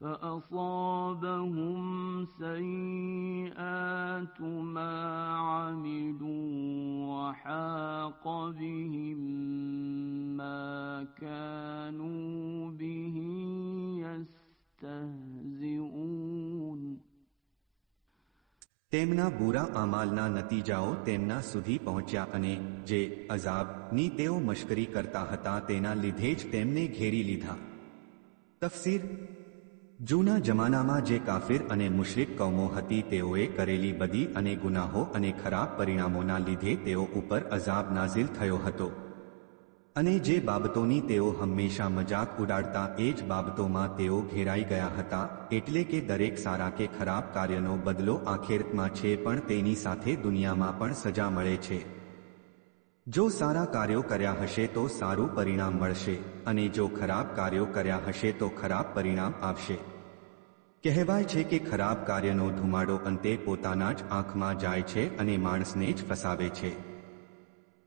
فأصابهم سيئات ما عملوا وحاق بهم ما كانوا به يستهزئون. તેમના બુરા અમાલના નતીજાઓ તેમના સુધી પહોંચ્યા અને જે અઝાબની તેઓ મશ્કરી કરતા હતા તેના લીધે જ તેમને ઘેરી લીધા. તફસીર: જૂના જમાનામાં જે કાફિર અને મુશરિક કૌમો હતી તેઓએ કરેલી બદી અને ગુનાહો અને ખરાબ પરિણામોના લીધે તેઓ ઉપર અઝાબ નાઝિલ થયો હતો. અને જે બાબતોની તેઓ હંમેશા મજાક ઉડાડતા એ જ બાબતોમાં તેઓ ઘેરાઈ ગયા હતા. એટલે કે દરેક સારા કે ખરાબ કાર્યનો બદલો આખિરતમાં છે, પણ તેની સાથે દુનિયામાં પણ સજા મળે છે. જો સારા કાર્યો કર્યા હશે તો સારું પરિણામ મળશે અને જો ખરાબ કાર્યો કર્યા હશે તો ખરાબ પરિણામ આવશે. કહેવાય છે કે ખરાબ કાર્યનો ધુમાડો અંતે પોતાના જ આંખમાં જાય છે અને માણસને જ ફસાવે છે.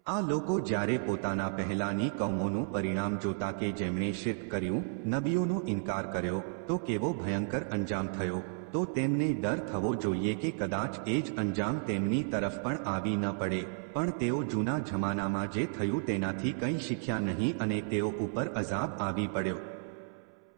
આ લોકો જ્યારે પોતાના પહેલાની કૌમોનું પરિણામ જોતા કે જેમણે શિર્ક કર્યું, નબીઓનો ઇનકાર કર્યો, તો કેવો ભયંકર અંજામ થયો, તો તેમને ડર થવો જોઈએ કે કદાચ એ જ અંજામ તેમની તરફ પણ આવી ન પડે. પણ તેઓ જૂના જમાનામાં જે થયું તેનાથી કંઈ શીખ્યા નહીં અને તેઓ ઉપર અઝાબ આવી પડ્યો.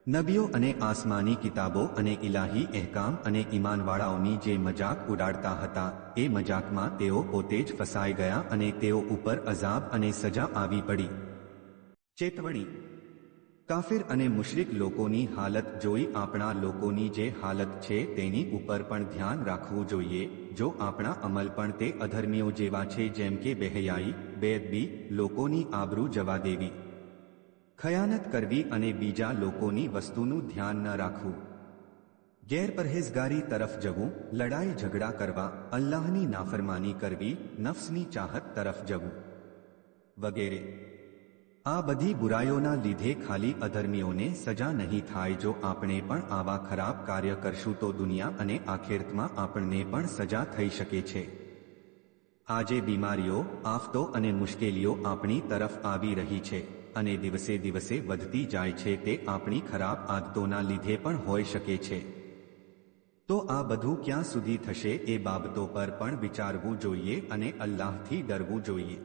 નબીઓ અને આસમાની કિતાબો અને ઇલાહી અહેકામ અને ઈમાનવાળાઓની જે મજાક ઉડાડતા હતા એ મજાકમાં તેઓ પોતે જ ફસાઈ ગયા અને તેઓ ઉપર અઝાબ અને સજા આવી પડી. ચેતવણી: કાફિર અને મુશરિક લોકોની હાલત જોઈ આપણા લોકોની જે હાલત છે તેની ઉપર પણ ધ્યાન રાખવું જોઈએ. જો આપણા અમલ પણ તે અધર્મીઓ જેવા છે, જેમ કે બેહયાઈ, બેઅદબી, લોકોની આબરૂ જવા દેવી, ખયાનત કરવી અને બીજા લોકોની વસ્તુનું ધ્યાન ન રાખવું, ગેરપરહેઝગારી તરફ જવું, લડાઈ ઝઘડા કરવા, અલ્લાહની નાફરમાની કરવી, નફ્સની ચાહત તરફ જવું વગેરે. આ બધી બુરાઈઓના લીધે ખાલી અધર્મીઓને સજા નહીં થાય. જો આપણે પણ આવા ખરાબ કાર્ય કરશું તો દુનિયા અને આખિરતમાં આપણને પણ સજા થઈ શકે છે. આજે બીમારીઓ, આફતો અને મુશ્કેલીઓ આપણી તરફ આવી રહી છે અને દિવસે દિવસે વધતી જાય છે. તે આપણી ખરાબ આદતોના લીધે પણ હોઈ શકે છે. તો આ બધું ક્યાં સુધી થશે એ બાબતો પર પણ વિચારવું જોઈએ અને અલ્લાહથી ડરવું જોઈએ.